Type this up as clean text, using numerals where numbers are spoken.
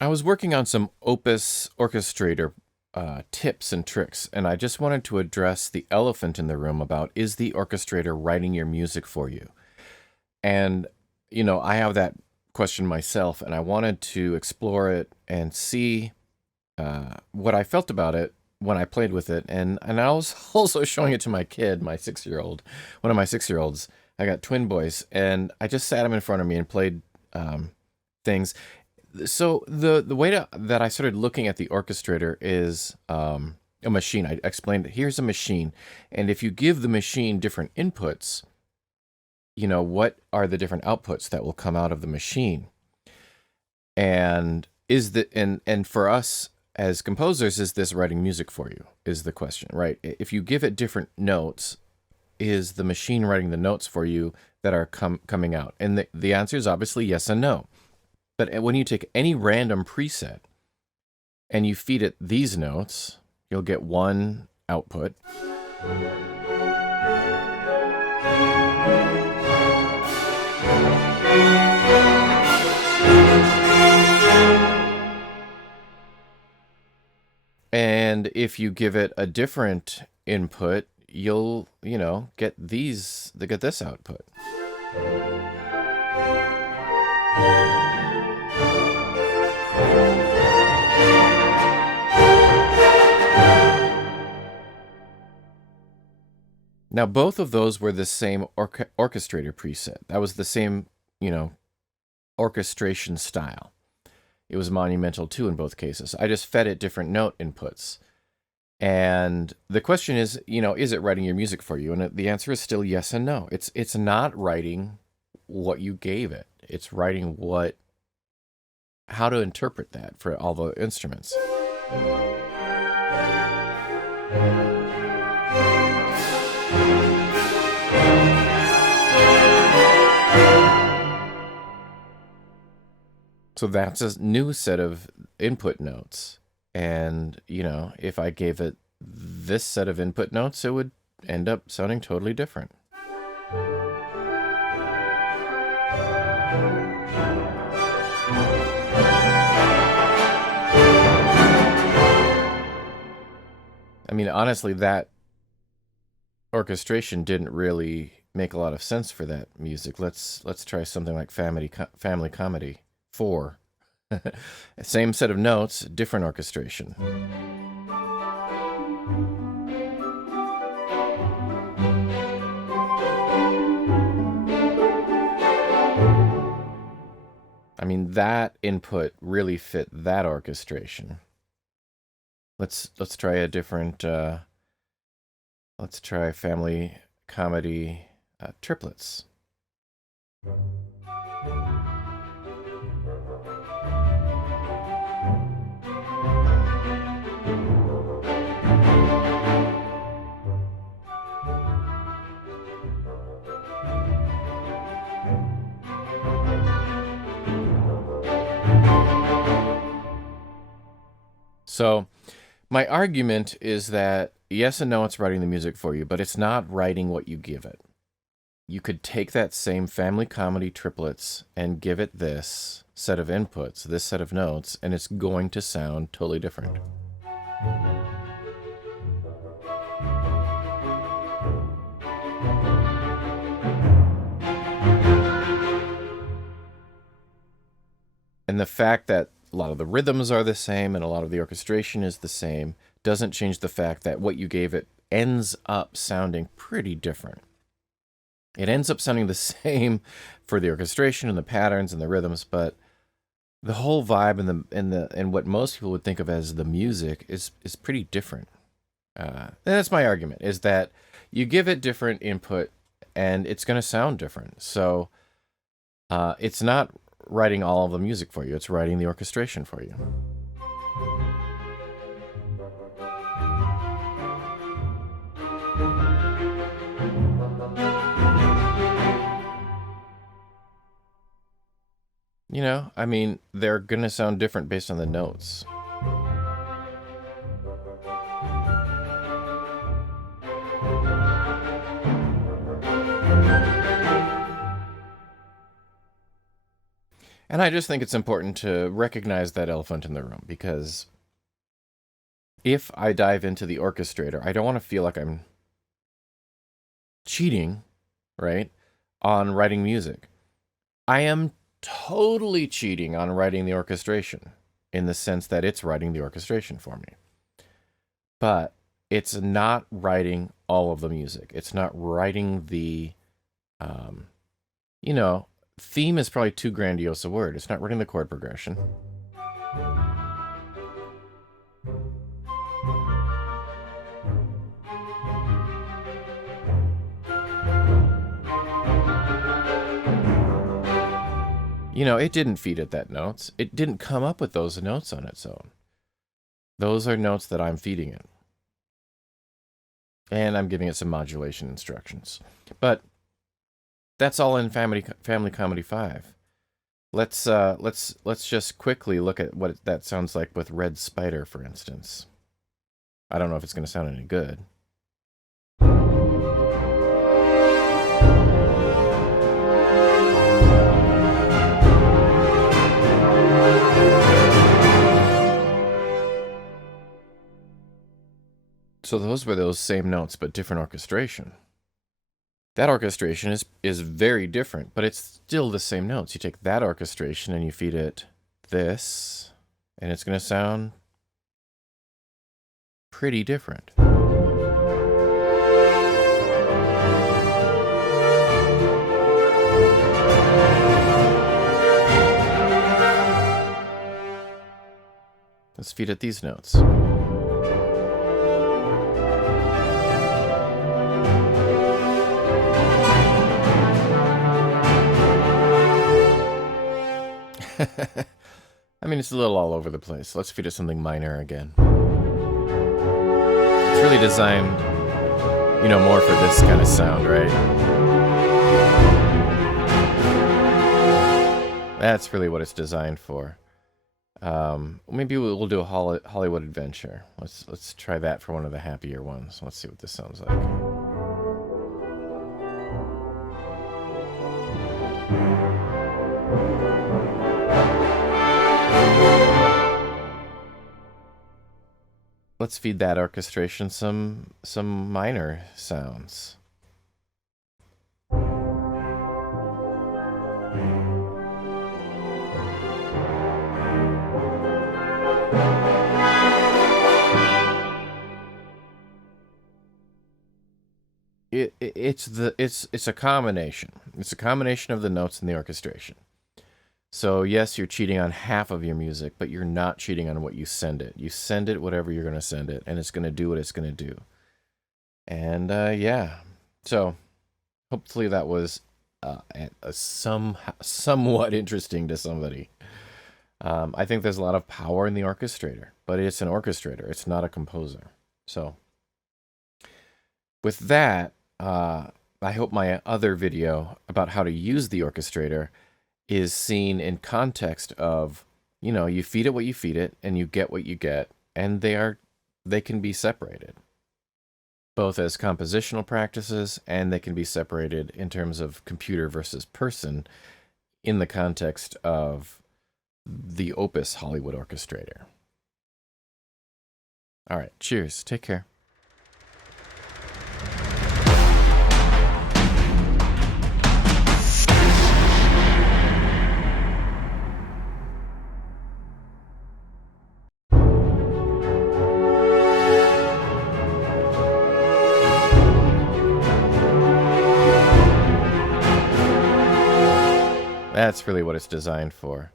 I was working on some Opus Orchestrator tips and tricks, and I just wanted to address the elephant in the room about, is the orchestrator writing your music for you? And, I have that question myself, and I wanted to explore it and see what I felt about it when I played with it. And I was also showing it to my kid, my 6 year old, one of my 6 year olds. I got twin boys, and I just sat him in front of me and played things. So the way that I started looking at the orchestrator is a machine. I explained that here's a machine, and if you give the machine different inputs, what are the different outputs that will come out of the machine? And and for us as composers, is this writing music for you? Is the question, right? If you give it different notes, is the machine writing the notes for you that are coming out? And the answer is obviously yes and no. But when you take any random preset and you feed it these notes, you'll get one output. And if you give it a different input, you'll, get this output. Now, both of those were the same orchestrator preset. That was the same, orchestration style. It was monumental too in both cases. I just fed it different note inputs. And the question is, is it writing your music for you? And the answer is still yes and no. It's not writing what you gave it. It's writing how to interpret that for all the instruments. So that's a new set of input notes. And, if I gave it this set of input notes, it would end up sounding totally different. I mean, honestly, that orchestration didn't really make a lot of sense for that music. Let's try something like Family Comedy 4. Same set of notes, different orchestration. I mean, that input really fit that orchestration. Let's try a different. Let's try Family Comedy triplets. So my argument is that yes and no, it's writing the music for you, but it's not writing what you give it. You could take that same Family Comedy triplets and give it this set of inputs, this set of notes, and it's going to sound totally different. And the fact that a lot of the rhythms are the same and a lot of the orchestration is the same doesn't change the fact that what you gave it ends up sounding pretty different. It ends up sounding the same for the orchestration and the patterns and the rhythms, but the whole vibe and what most people would think of as the music is pretty different. And that's my argument, is that you give it different input and it's going to sound different. So it's not writing all of the music for you, it's writing the orchestration for you. I mean, they're going to sound different based on the notes. And I just think it's important to recognize that elephant in the room, because if I dive into the orchestrator, I don't want to feel like I'm cheating, right, on writing music. I am totally cheating on writing the orchestration, in the sense that it's writing the orchestration for me. But it's not writing all of the music. It's not writing the, theme is probably too grandiose a word. It's not writing the chord progression. It didn't feed it that notes. It didn't come up with those notes on its own. Those are notes that I'm feeding it. And I'm giving it some modulation instructions. But that's all in Family Comedy 5. Let's just quickly look at what that sounds like with Red Spider, for instance. I don't know if it's going to sound any good. So those were those same notes, but different orchestration. That orchestration is very different, but it's still the same notes. You take that orchestration and you feed it this, and it's going to sound pretty different. Let's feed it these notes. I mean, it's a little all over the place. Let's feed it something minor again. It's really designed, more for this kind of sound, right? That's really what it's designed for. Maybe we'll do a Hollywood Adventure. Let's try that for one of the happier ones. Let's see what this sounds like. Let's feed that orchestration some minor sounds. It's a combination. It's a combination of the notes and the orchestration. So yes, you're cheating on half of your music, but you're not cheating on what you send it. You send it whatever you're going to send it, and it's going to do what it's going to do. And yeah, so hopefully that was somewhat interesting to somebody. I think there's a lot of power in the orchestrator, but it's an orchestrator. It's not a composer. So with that, I hope my other video about how to use the orchestrator is seen in context of, you feed it what you feed it and you get what you get, and they can be separated, both as compositional practices, and they can be separated in terms of computer versus person in the context of the Opus Hollywood Orchestrator. All right, cheers. Take care. That's really what it's designed for.